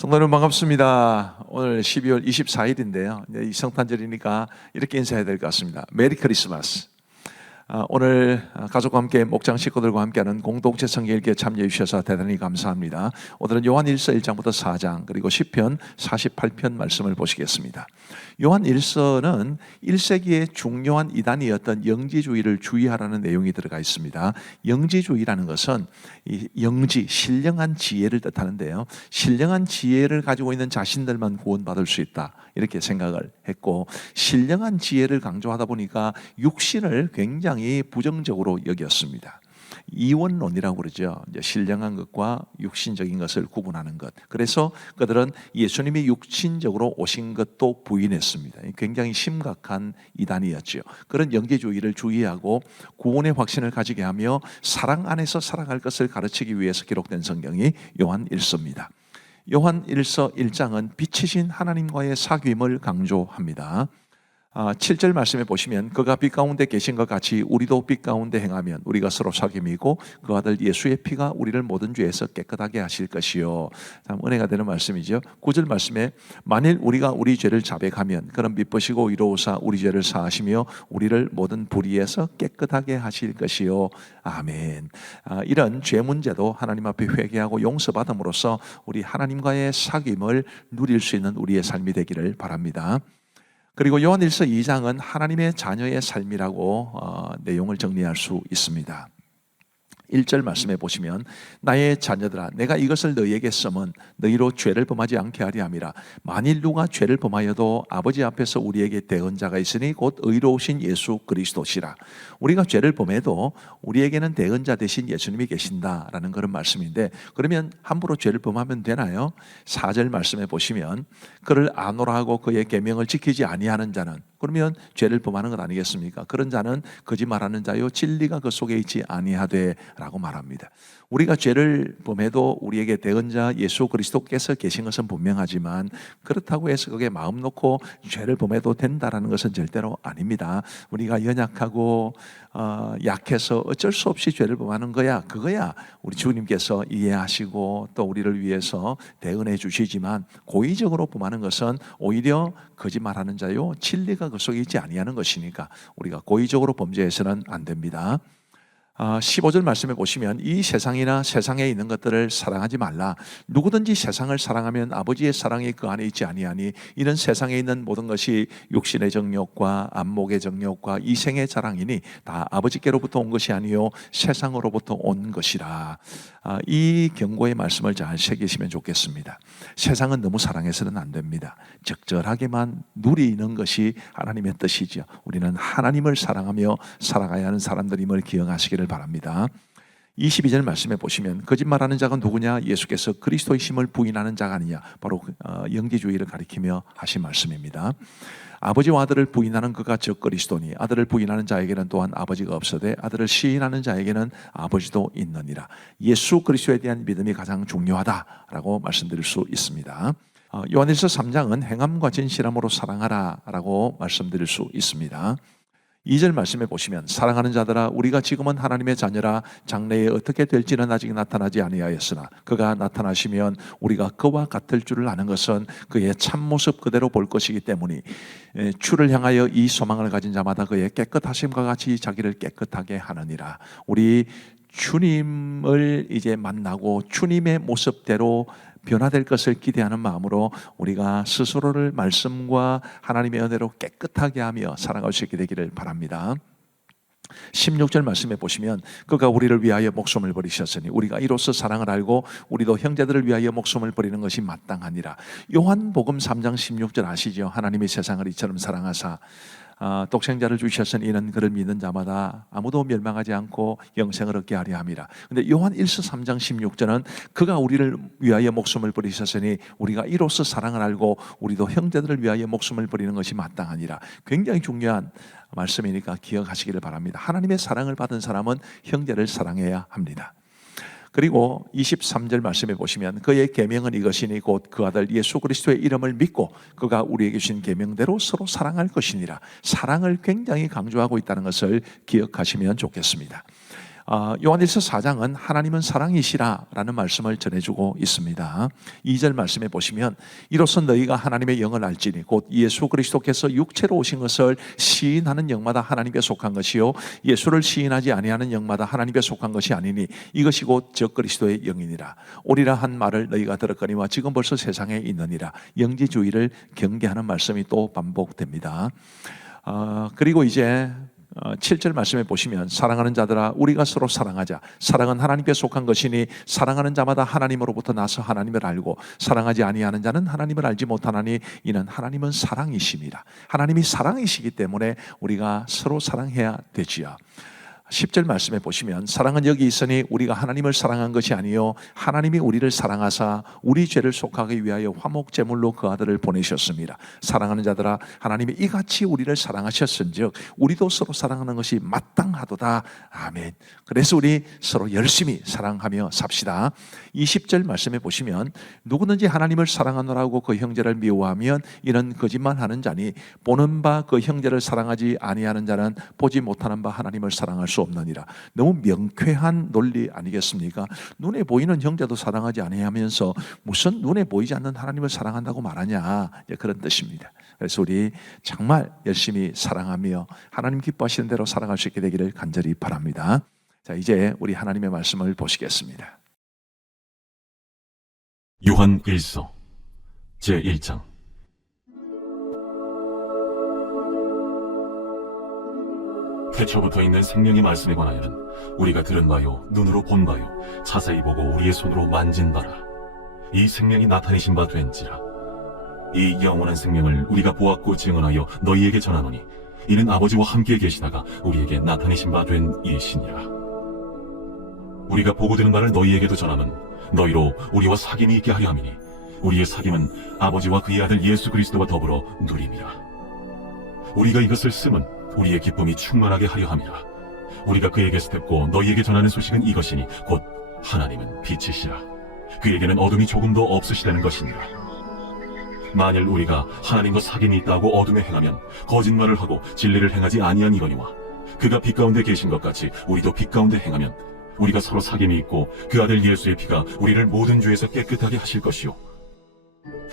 성도 여러분 반갑습니다. 오늘 12월 24일인데요. 이 성탄절이니까 이렇게 인사해야 될 것 같습니다. 메리 크리스마스. 오늘 가족과 함께 목장 식구들과 함께하는 공동체 성경읽기에 참여해 주셔서 대단히 감사합니다. 오늘은 요한 1서 1장부터 4장 그리고 시편 48편 말씀을 보시겠습니다. 요한 1서는 1세기의 중요한 이단이었던 영지주의를 주의하라는 내용이 들어가 있습니다. 영지주의라는 것은 이 영지, 신령한 지혜를 뜻하는데요. 신령한 지혜를 가지고 있는 자신들만 구원받을 수 있다 이렇게 생각을 했고, 신령한 지혜를 강조하다 보니까 육신을 굉장히 부정적으로 여겼습니다. 이원론이라고 그러죠. 이제 신령한 것과 육신적인 것을 구분하는 것. 그래서 그들은 예수님이 육신적으로 오신 것도 부인했습니다. 굉장히 심각한 이단이었죠. 그런 영계주의를 주의하고 구원의 확신을 가지게 하며 사랑 안에서 살아갈 것을 가르치기 위해서 기록된 성경이 요한 1서입니다. 요한 1서 1장은 빛이신 하나님과의 사귐을 강조합니다. 7절 말씀에 보시면 그가 빛 가운데 계신 것 같이 우리도 빛 가운데 행하면 우리가 서로 사귐이고 그 아들 예수의 피가 우리를 모든 죄에서 깨끗하게 하실 것이요. 참 은혜가 되는 말씀이죠. 9절 말씀에 만일 우리가 우리 죄를 자백하면 그는 미쁘시고 의로우사 우리 죄를 사하시며 우리를 모든 불의에서 깨끗하게 하실 것이요. 아멘. 이런 죄 문제도 하나님 앞에 회개하고 용서받음으로써 우리 하나님과의 사귐을 누릴 수 있는 우리의 삶이 되기를 바랍니다. 그리고 요한 1서 2장은 하나님의 자녀의 삶이라고 내용을 정리할 수 있습니다. 1절 말씀해 보시면 나의 자녀들아 내가 이것을 너희에게 써면 너희로 죄를 범하지 않게 하리 함이라. 만일 누가 죄를 범하여도 아버지 앞에서 우리에게 대언자가 있으니 곧 의로우신 예수 그리스도시라. 우리가 죄를 범해도 우리에게는 대언자 되신 예수님이 계신다라는 그런 말씀인데, 그러면 함부로 죄를 범하면 되나요? 4절 말씀해 보시면 그를 아노라 하고 그의 계명을 지키지 아니하는 자는, 그러면 죄를 범하는 것 아니겠습니까? 그런 자는 거짓말하는 자요 진리가 그 속에 있지 아니하되 라고 말합니다. 우리가 죄를 범해도 우리에게 대언자 예수 그리스도께서 계신 것은 분명하지만 그렇다고 해서 그게 마음 놓고 죄를 범해도 된다라는 것은 절대로 아닙니다. 우리가 연약하고 약해서 어쩔 수 없이 죄를 범하는 거야, 그거야 우리 주님께서 이해하시고 또 우리를 위해서 대언해 주시지만, 고의적으로 범하는 것은 오히려 거짓말하는 자요 진리가 그 속에 있지 아니하는 것이니까 우리가 고의적으로 범죄해서는 안 됩니다. 15절 말씀에 보시면 이 세상이나 세상에 있는 것들을 사랑하지 말라. 누구든지 세상을 사랑하면 아버지의 사랑이 그 안에 있지 아니하니 이는 세상에 있는 모든 것이 육신의 정욕과 안목의 정욕과 이생의 자랑이니 다 아버지께로부터 온 것이 아니요 세상으로부터 온 것이라. 이 경고의 말씀을 잘 새기시면 좋겠습니다. 세상은 너무 사랑해서는 안 됩니다. 적절하게만 누리는 것이 하나님의 뜻이죠. 우리는 하나님을 사랑하며 살아가야 하는 사람들임을 기억하시기를 바랍니다. 22절 말씀에 보시면 거짓말하는 자가 누구냐? 예수께서 그리스도의 심을 부인하는 자가 아니냐? 바로 영지주의를 가리키며 하신 말씀입니다. 아버지와 아들을 부인하는 그가 즉 그리스도니 아들을 부인하는 자에게는 또한 아버지가 없으되 아들을 시인하는 자에게는 아버지도 있느니라. 예수 그리스도에 대한 믿음이 가장 중요하다라고 말씀드릴 수 있습니다. 요한일서 3장은 행함과 진실함으로 사랑하라 라고 말씀드릴 수 있습니다. 2절 말씀에 보시면 사랑하는 자들아 우리가 지금은 하나님의 자녀라. 장래에 어떻게 될지는 아직 나타나지 아니하였으나 그가 나타나시면 우리가 그와 같을 줄을 아는 것은 그의 참모습 그대로 볼 것이기 때문이 주를 향하여 이 소망을 가진 자마다 그의 깨끗하심과 같이 자기를 깨끗하게 하느니라. 우리 주님을 이제 만나고 주님의 모습대로 변화될 것을 기대하는 마음으로 우리가 스스로를 말씀과 하나님의 은혜로 깨끗하게 하며 살아갈 수 있게 되기를 바랍니다. 16절 말씀에 보시면 그가 우리를 위하여 목숨을 버리셨으니 우리가 이로써 사랑을 알고 우리도 형제들을 위하여 목숨을 버리는 것이 마땅하니라. 요한복음 3장 16절 아시죠? 하나님이 세상을 이처럼 사랑하사 독생자를 주셨으니 이는 그를 믿는 자마다 아무도 멸망하지 않고 영생을 얻게 하려 함이라. 근데 요한 1서 3장 16절은 그가 우리를 위하여 목숨을 버리셨으니 우리가 이로써 사랑을 알고 우리도 형제들을 위하여 목숨을 버리는 것이 마땅하니라. 굉장히 중요한 말씀이니까 기억하시기를 바랍니다. 하나님의 사랑을 받은 사람은 형제를 사랑해야 합니다. 그리고 23절 말씀에 보시면 그의 계명은 이것이니 곧 그 아들 예수 그리스도의 이름을 믿고 그가 우리에게 주신 계명대로 서로 사랑할 것이니라. 사랑을 굉장히 강조하고 있다는 것을 기억하시면 좋겠습니다. 요한일서 4장은 하나님은 사랑이시라라는 말씀을 전해주고 있습니다. 2절 말씀에 보시면 이로써 너희가 하나님의 영을 알지니 곧 예수 그리스도께서 육체로 오신 것을 시인하는 영마다 하나님께 속한 것이요 예수를 시인하지 아니하는 영마다 하나님께 속한 것이 아니니 이것이 곧 저 그리스도의 영이니라. 오리라 한 말을 너희가 들었거니와 지금 벌써 세상에 있느니라. 영지주의를 경계하는 말씀이 또 반복됩니다. 그리고 이제 7절 말씀에 보시면 사랑하는 자들아 우리가 서로 사랑하자. 사랑은 하나님께 속한 것이니 사랑하는 자마다 하나님으로부터 나서 하나님을 알고 사랑하지 아니하는 자는 하나님을 알지 못하나니 이는 하나님은 사랑이심이라. 하나님이 사랑이시기 때문에 우리가 서로 사랑해야 되지요. 10절 말씀에 보시면 사랑은 여기 있으니 우리가 하나님을 사랑한 것이 아니요 하나님이 우리를 사랑하사 우리 죄를 속하기 위하여 화목제물로 그 아들을 보내셨습니다. 사랑하는 자들아 하나님이 이같이 우리를 사랑하셨은즉 우리도 서로 사랑하는 것이 마땅하도다. 아멘. 그래서 우리 서로 열심히 사랑하며 삽시다. 20절 말씀에 보시면 누구든지 하나님을 사랑하노라고 그 형제를 미워하면 이는 거짓말하는 자니 보는 바 그 형제를 사랑하지 아니하는 자는 보지 못하는 바 하나님을 사랑할 수 없느니라. 너무 명쾌한 논리 아니겠습니까? 눈에 보이는 형제도 사랑하지 아니하면서 무슨 눈에 보이지 않는 하나님을 사랑한다고 말하냐, 그런 뜻입니다. 그래서 우리 정말 열심히 사랑하며 하나님 기뻐하시는 대로 살아갈 수 있게 되기를 간절히 바랍니다. 자, 이제 우리 하나님의 말씀을 보시겠습니다. 요한 1서 제1장. 태초부터 있는 생명의 말씀에 관하여는 우리가 들은 바요 눈으로 본 바요 자세히 보고 우리의 손으로 만진 바라. 이 생명이 나타내신 바 된지라. 이 영원한 생명을 우리가 보았고 증언하여 너희에게 전하노니 이는 아버지와 함께 계시다가 우리에게 나타내신 바 된 이시니라. 우리가 보고 들은 바를 너희에게도 전함은 너희로 우리와 사귐이 있게 하려 함이니 우리의 사귐은 아버지와 그의 아들 예수 그리스도와 더불어 누림이라. 우리가 이것을 쓰면 우리의 기쁨이 충만하게 하려 함이라. 우리가 그에게서 듣고 너희에게 전하는 소식은 이것이니 곧 하나님은 빛이시라. 그에게는 어둠이 조금도 없으시다는 것이니라. 만일 우리가 하나님과 사귐이 있다고 어둠에 행하면 거짓말을 하고 진리를 행하지 아니한 이거니와 그가 빛 가운데 계신 것 같이 우리도 빛 가운데 행하면 우리가 서로 사귐이 있고 그 아들 예수의 피가 우리를 모든 죄에서 깨끗하게 하실 것이요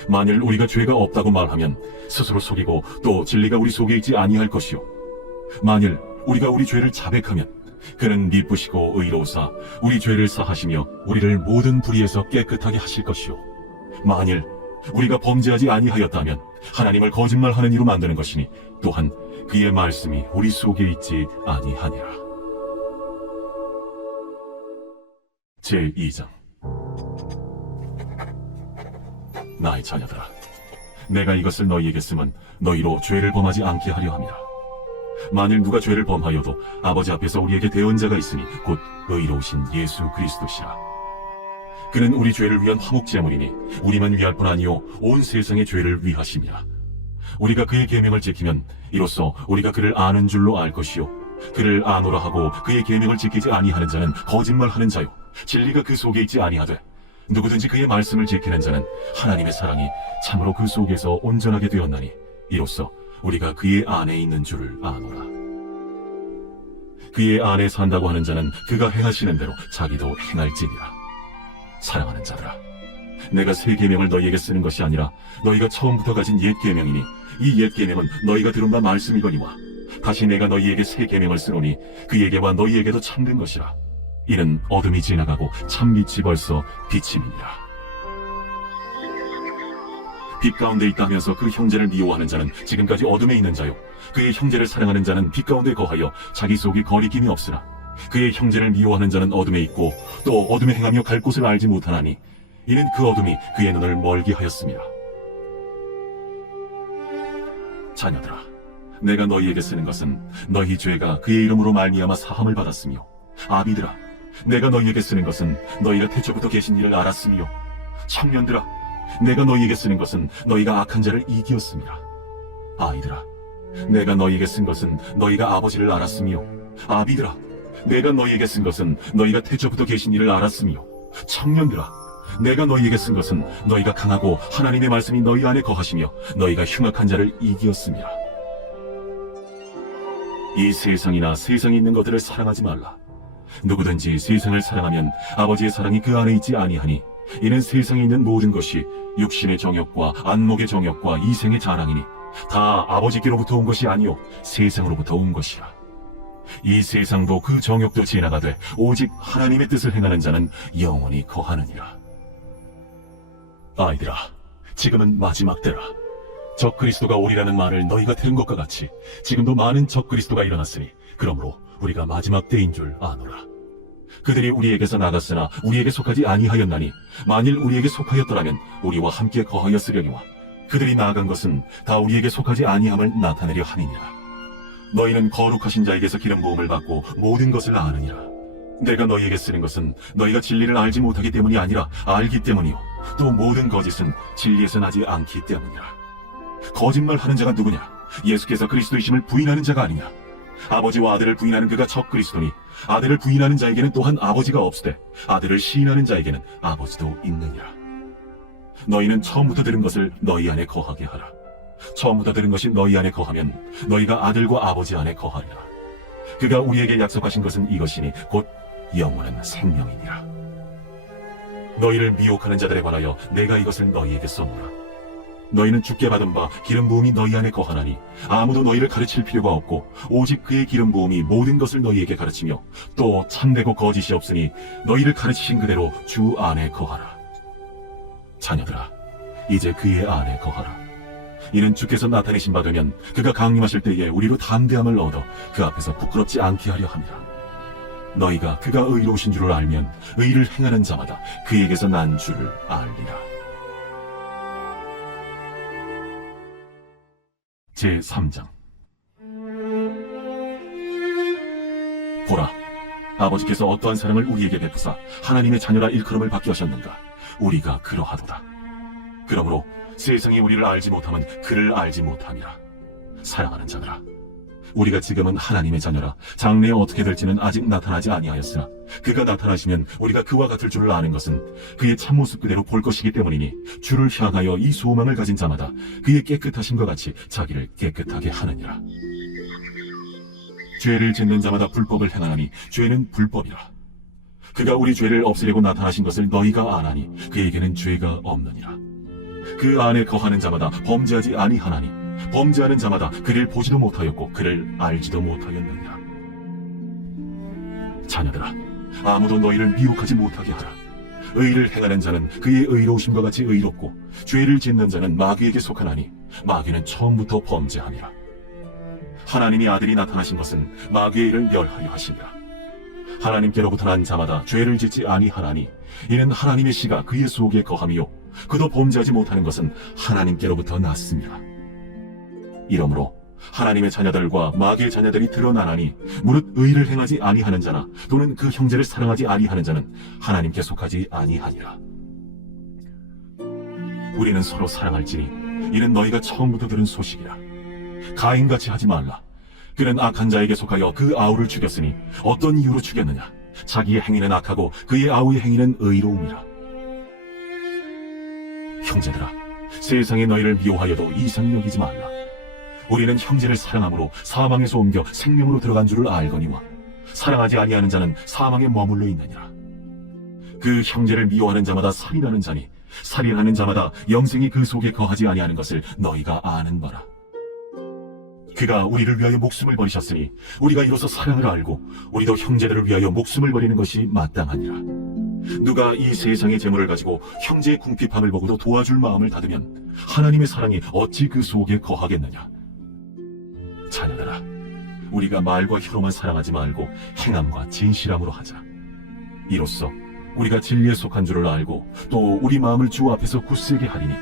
만일 우리가 죄가 없다고 말하면 스스로 속이고 또 진리가 우리 속에 있지 아니할 것이요 만일 우리가 우리 죄를 자백하면 그는 미쁘시고 의로우사 우리 죄를 사하시며 우리를 모든 불의에서 깨끗하게 하실 것이요 만일 우리가 범죄하지 아니하였다면 하나님을 거짓말하는 이로 만드는 것이니 또한 그의 말씀이 우리 속에 있지 아니하니라. 제2장. 나의 자녀들아, 내가 이것을 너희에게 쓰면 너희로 죄를 범하지 않게 하려 함이라. 만일 누가 죄를 범하여도 아버지 앞에서 우리에게 대언자가 있으니 곧 의로우신 예수 그리스도시라. 그는 우리 죄를 위한 화목제물이니 우리만 위할 뿐 아니요 온 세상의 죄를 위하심이라. 우리가 그의 계명을 지키면 이로써 우리가 그를 아는 줄로 알 것이요 그를 아노라 하고 그의 계명을 지키지 아니하는 자는 거짓말하는 자요 진리가 그 속에 있지 아니하되 누구든지 그의 말씀을 지키는 자는 하나님의 사랑이 참으로 그 속에서 온전하게 되었나니 이로써 우리가 그의 안에 있는 줄을 아노라. 그의 안에 산다고 하는 자는 그가 행하시는 대로 자기도 행할지니라. 사랑하는 자들아, 내가 새 계명을 너희에게 쓰는 것이 아니라 너희가 처음부터 가진 옛 계명이니 이 옛 계명은 너희가 들은 바 말씀이거니와 다시 내가 너희에게 새 계명을 쓰노니 그에게와 너희에게도 참된 것이라. 이는 어둠이 지나가고 참빛이 벌써 비침이니라. 빛 가운데 있다면서 그 형제를 미워하는 자는 지금까지 어둠에 있는 자요 그의 형제를 사랑하는 자는 빛 가운데 거하여 자기 속에 거리낌이 없으나 그의 형제를 미워하는 자는 어둠에 있고 또 어둠에 행하며 갈 곳을 알지 못하나니 이는 그 어둠이 그의 눈을 멀게 하였습니다. 자녀들아, 내가 너희에게 쓰는 것은 너희 죄가 그의 이름으로 말미암아 사함을 받았으며 아비들아, 내가 너희에게 쓰는 것은 너희가 태초부터 계신 이를 알았으며 청년들아, 내가 너희에게 쓰는 것은 너희가 악한 자를 이기었습니다. 아이들아, 내가 너희에게 쓴 것은 너희가 아버지를 알았으며 아비들아, 내가 너희에게 쓴 것은 너희가 태초부터 계신 이를 알았으며 청년들아, 내가 너희에게 쓴 것은 너희가 강하고 하나님의 말씀이 너희 안에 거하시며 너희가 흉악한 자를 이기었습니다. 이 세상이나 세상에 있는 것들을 사랑하지 말라. 누구든지 세상을 사랑하면 아버지의 사랑이 그 안에 있지 아니하니 이는 세상에 있는 모든 것이 육신의 정욕과 안목의 정욕과 이생의 자랑이니 다 아버지께로부터 온 것이 아니요 세상으로부터 온 것이라. 이 세상도 그 정욕도 지나가되 오직 하나님의 뜻을 행하는 자는 영원히 거하느니라. 아이들아, 지금은 마지막 때라. 적그리스도가 오리라는 말을 너희가 들은 것과 같이 지금도 많은 적그리스도가 일어났으니 그러므로 우리가 마지막 때인 줄 아노라. 그들이 우리에게서 나갔으나 우리에게 속하지 아니하였나니 만일 우리에게 속하였더라면 우리와 함께 거하였으려니와 그들이 나아간 것은 다 우리에게 속하지 아니함을 나타내려 함이니라. 너희는 거룩하신 자에게서 기름 부음을 받고 모든 것을 아느니라. 내가 너희에게 쓰는 것은 너희가 진리를 알지 못하기 때문이 아니라 알기 때문이요 또 모든 거짓은 진리에서 나지 않기 때문이라. 거짓말하는 자가 누구냐? 예수께서 그리스도이심을 부인하는 자가 아니냐? 아버지와 아들을 부인하는 그가 적그리스도니 아들을 부인하는 자에게는 또한 아버지가 없으되 아들을 시인하는 자에게는 아버지도 있느니라. 너희는 처음부터 들은 것을 너희 안에 거하게 하라. 처음부터 들은 것이 너희 안에 거하면 너희가 아들과 아버지 안에 거하리라. 그가 우리에게 약속하신 것은 이것이니 곧 영원한 생명이니라. 너희를 미혹하는 자들에 관하여 내가 이것을 너희에게 써노라. 너희는 주께 받은 바 기름 부음이 너희 안에 거하나니 아무도 너희를 가르칠 필요가 없고 오직 그의 기름 부음이 모든 것을 너희에게 가르치며 또 참되고 거짓이 없으니 너희를 가르치신 그대로 주 안에 거하라. 자녀들아, 이제 그의 안에 거하라. 이는 주께서 나타내신 바 되면 그가 강림하실 때에 우리로 담대함을 얻어 그 앞에서 부끄럽지 않게 하려 함이라. 너희가 그가 의로우신 줄을 알면 의를 행하는 자마다 그에게서 난 줄을 알리라. 제3장. 보라, 아버지께서 어떠한 사랑을 우리에게 베푸사 하나님의 자녀라 일컬음을 받게 하셨는가? 우리가 그러하도다. 그러므로 세상이 우리를 알지 못하면 그를 알지 못함이라. 사랑하는 자들아, 우리가 지금은 하나님의 자녀라. 장래에 어떻게 될지는 아직 나타나지 아니하였으나 그가 나타나시면 우리가 그와 같을 줄을 아는 것은 그의 참모습 그대로 볼 것이기 때문이니 주를 향하여 이 소망을 가진 자마다 그의 깨끗하심과 같이 자기를 깨끗하게 하느니라. 죄를 짓는 자마다 불법을 행하나니 죄는 불법이라. 그가 우리 죄를 없애려고 나타나신 것을 너희가 아나니 그에게는 죄가 없느니라. 그 안에 거하는 자마다 범죄하지 아니하나니 범죄하는 자마다 그를 보지도 못하였고 그를 알지도 못하였느니라. 자녀들아, 아무도 너희를 미혹하지 못하게 하라. 의를 행하는 자는 그의 의로우심과 같이 의롭고 죄를 짓는 자는 마귀에게 속하나니 마귀는 처음부터 범죄함이라. 하나님이 아들이 나타나신 것은 마귀의 일을 멸하려 하심이라. 하나님께로부터 난 자마다 죄를 짓지 아니하나니 이는 하나님의 씨가 그의 속에 거함이요 그도 범죄하지 못하는 것은 하나님께로부터 났습니다. 이러므로 하나님의 자녀들과 마귀의 자녀들이 드러나나니 무릇 의를 행하지 아니하는 자나 또는 그 형제를 사랑하지 아니하는 자는 하나님께 속하지 아니하니라. 우리는 서로 사랑할지니 이는 너희가 처음부터 들은 소식이라. 가인같이 하지 말라. 그는 악한 자에게 속하여 그 아우를 죽였으니 어떤 이유로 죽였느냐? 자기의 행위는 악하고 그의 아우의 행위는 의로움이라. 형제들아, 세상에 너희를 미워하여도 이상히 여기지 말라. 우리는 형제를 사랑함으로 사망에서 옮겨 생명으로 들어간 줄을 알거니와 사랑하지 아니하는 자는 사망에 머물러 있느니라. 그 형제를 미워하는 자마다 살인하는 자니 살인하는 자마다 영생이 그 속에 거하지 아니하는 것을 너희가 아는 바라. 그가 우리를 위하여 목숨을 버리셨으니 우리가 이로써 사랑을 알고 우리도 형제들을 위하여 목숨을 버리는 것이 마땅하니라. 누가 이 세상의 재물을 가지고 형제의 궁핍함을 보고도 도와줄 마음을 닫으면 하나님의 사랑이 어찌 그 속에 거하겠느냐. 자녀들아, 우리가 말과 혀로만 사랑하지 말고 행함과 진실함으로 하자. 이로써 우리가 진리에 속한 줄을 알고 또 우리 마음을 주 앞에서 굳세게 하리니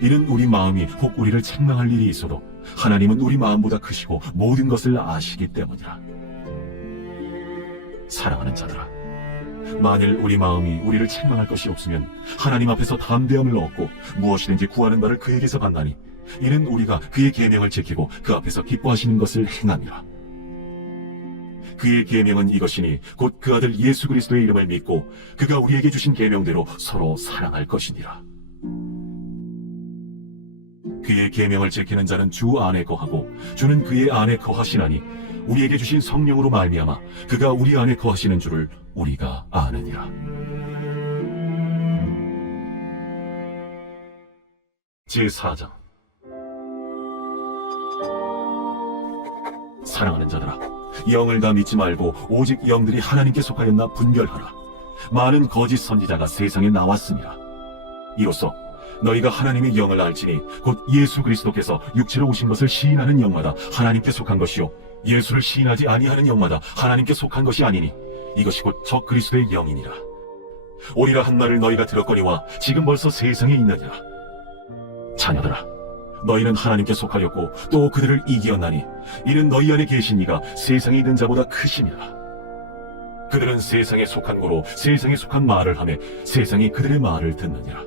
이는 우리 마음이 혹 우리를 책망할 일이 있어도 하나님은 우리 마음보다 크시고 모든 것을 아시기 때문이라. 사랑하는 자들아, 만일 우리 마음이 우리를 책망할 것이 없으면 하나님 앞에서 담대함을 얻고 무엇이든지 구하는 바를 그에게서 받나니 이는 우리가 그의 계명을 지키고 그 앞에서 기뻐하시는 것을 행함이라. 그의 계명은 이것이니 곧 그 아들 예수 그리스도의 이름을 믿고 그가 우리에게 주신 계명대로 서로 사랑할 것이니라. 그의 계명을 지키는 자는 주 안에 거하고 주는 그의 안에 거하시나니 우리에게 주신 성령으로 말미암아 그가 우리 안에 거하시는 줄을 우리가 아느니라. 제4장. 사랑하는 자들아, 영을 다 믿지 말고 오직 영들이 하나님께 속하였나 분별하라. 많은 거짓 선지자가 세상에 나왔습니다. 이로써 너희가 하나님의 영을 알지니 곧 예수 그리스도께서 육체로 오신 것을 시인하는 영마다 하나님께 속한 것이요 예수를 시인하지 아니하는 영마다 하나님께 속한 것이 아니니 이것이 곧 적 그리스도의 영이니라. 오리라 한 말을 너희가 들었거니와 지금 벌써 세상에 있느니라. 자녀들아, 너희는 하나님께 속하였고 또 그들을 이기었나니 이는 너희 안에 계신 이가 세상에 있는 자보다 크심이라. 그들은 세상에 속한 고로 세상에 속한 말을 하며 세상이 그들의 말을 듣느니라.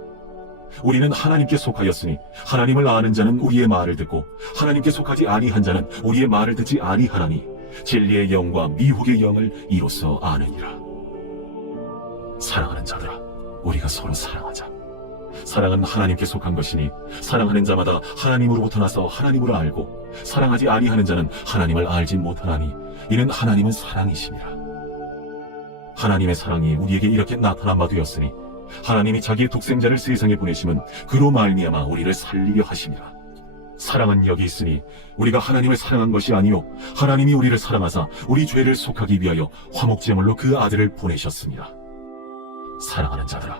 우리는 하나님께 속하였으니 하나님을 아는 자는 우리의 말을 듣고 하나님께 속하지 아니한 자는 우리의 말을 듣지 아니하나니 진리의 영과 미혹의 영을 이로써 아느니라. 사랑하는 자들아, 우리가 서로 사랑하자. 사랑은 하나님께 속한 것이니 사랑하는 자마다 하나님으로부터 나서 하나님을 알고 사랑하지 아니하는 자는 하나님을 알지 못하나니 이는 하나님은 사랑이심이라. 하나님의 사랑이 우리에게 이렇게 나타난 바 되었으니 하나님이 자기의 독생자를 세상에 보내심은 그로 말미암아 우리를 살리려 하심이라. 사랑은 여기 있으니 우리가 하나님을 사랑한 것이 아니요 하나님이 우리를 사랑하사 우리 죄를 속하기 위하여 화목제물로 그 아들을 보내셨습니다. 사랑하는 자들아,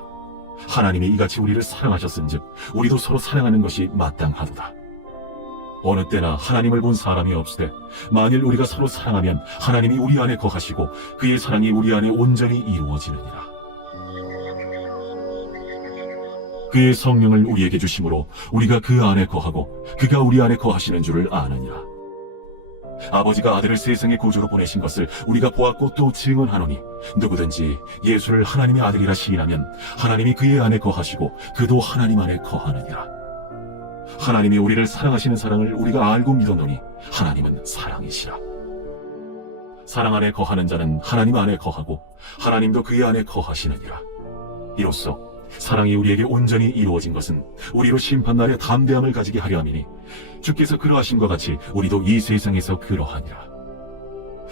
하나님이 이같이 우리를 사랑하셨은즉 우리도 서로 사랑하는 것이 마땅하도다. 어느 때나 하나님을 본 사람이 없으되 만일 우리가 서로 사랑하면 하나님이 우리 안에 거하시고 그의 사랑이 우리 안에 온전히 이루어지느니라. 그의 성령을 우리에게 주심으로 우리가 그 안에 거하고 그가 우리 안에 거하시는 줄을 아느니라. 아버지가 아들을 세상의 구주로 보내신 것을 우리가 보았고 또 증언하노니 누구든지 예수를 하나님의 아들이라 시인하면 하나님이 그의 안에 거하시고 그도 하나님 안에 거하느니라. 하나님이 우리를 사랑하시는 사랑을 우리가 알고 믿었노니 하나님은 사랑이시라. 사랑 안에 거하는 자는 하나님 안에 거하고 하나님도 그의 안에 거하시느니라. 이로써 사랑이 우리에게 온전히 이루어진 것은 우리로 심판날에 담대함을 가지게 하려 함이니 주께서 그러하신 것 같이 우리도 이 세상에서 그러하니라.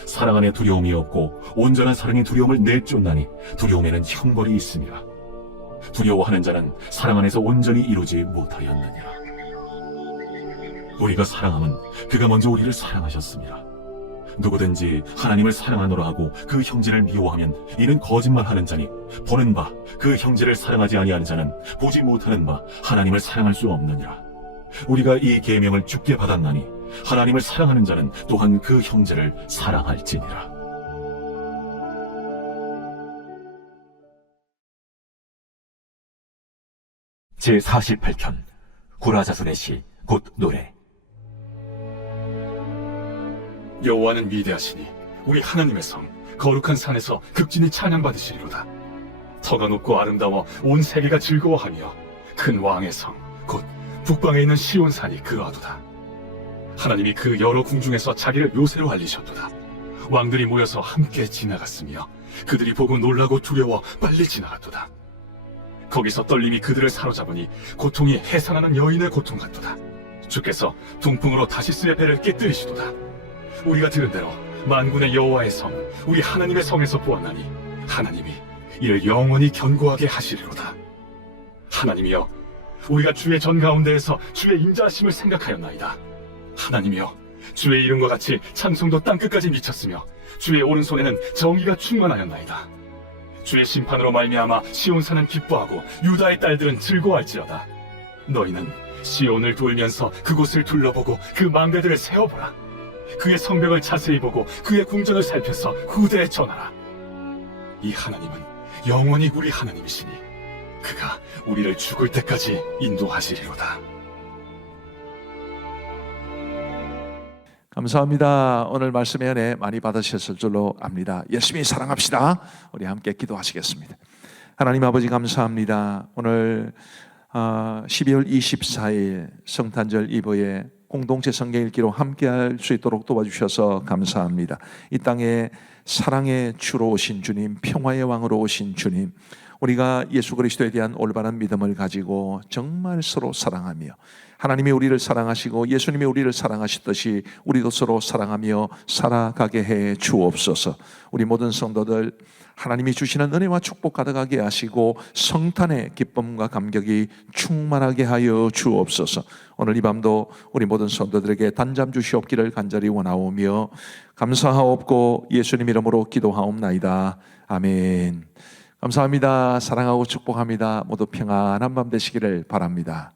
사랑 안에 두려움이 없고 온전한 사랑의 두려움을 내쫓나니 두려움에는 형벌이 있습니다. 두려워하는 자는 사랑 안에서 온전히 이루지 못하였느니라. 우리가 사랑함은 그가 먼저 우리를 사랑하셨습니다. 누구든지 하나님을 사랑하노라 하고 그 형제를 미워하면 이는 거짓말하는 자니 보는 바 그 형제를 사랑하지 아니하는 자는 보지 못하는 바 하나님을 사랑할 수 없느니라. 우리가 이 계명을 주께 받았나니 하나님을 사랑하는 자는 또한 그 형제를 사랑할지니라. 제48편 구라자손의 시 곧 노래. 여호와는 위대하시니 우리 하나님의 성 거룩한 산에서 극진히 찬양받으시리로다. 터가 높고 아름다워 온 세계가 즐거워하며 큰 왕의 성 곧 북방에 있는 시온산이 그러하도다. 하나님이 그 여러 궁중에서 자기를 요새로 알리셨도다. 왕들이 모여서 함께 지나갔으며 그들이 보고 놀라고 두려워 빨리 지나갔도다. 거기서 떨림이 그들을 사로잡으니 고통이 해산하는 여인의 고통 같도다. 주께서 동풍으로 다시스의 배를 깨뜨리시도다. 우리가 들은 대로 만군의 여호와의 성 우리 하나님의 성에서 보았나니 하나님이 이를 영원히 견고하게 하시리로다. 하나님이여, 우리가 주의 전 가운데에서 주의 인자하심을 생각하였나이다. 하나님이여, 주의 이름과 같이 찬송도 땅끝까지 미쳤으며 주의 오른손에는 정의가 충만하였나이다. 주의 심판으로 말미암아 시온산은 기뻐하고 유다의 딸들은 즐거워할지어다. 너희는 시온을 돌면서 그곳을 둘러보고 그 망대들을 세어보라. 그의 성벽을 자세히 보고 그의 궁전을 살펴서 후대에 전하라. 이 하나님은 영원히 우리 하나님이시니 그가 우리를 죽을 때까지 인도하시리로다. 감사합니다. 오늘 말씀의 은혜 많이 받으셨을 줄로 압니다. 열심히 사랑합시다. 우리 함께 기도하시겠습니다. 하나님 아버지 감사합니다. 오늘 12월 24일 성탄절 이브에 공동체 성경 읽기로 함께할 수 있도록 도와주셔서 감사합니다. 이 땅에 사랑의 주로 오신 주님, 평화의 왕으로 오신 주님, 우리가 예수 그리스도에 대한 올바른 믿음을 가지고 정말 서로 사랑하며 하나님이 우리를 사랑하시고 예수님이 우리를 사랑하셨듯이 우리도 서로 사랑하며 살아가게 해 주옵소서. 우리 모든 성도들 하나님이 주시는 은혜와 축복 가득하게 하시고 성탄의 기쁨과 감격이 충만하게 하여 주옵소서. 오늘 이 밤도 우리 모든 성도들에게 단잠 주시옵기를 간절히 원하오며 감사하옵고 예수님 이름으로 기도하옵나이다. 아멘. 감사합니다. 사랑하고 축복합니다. 모두 평안한 밤 되시기를 바랍니다.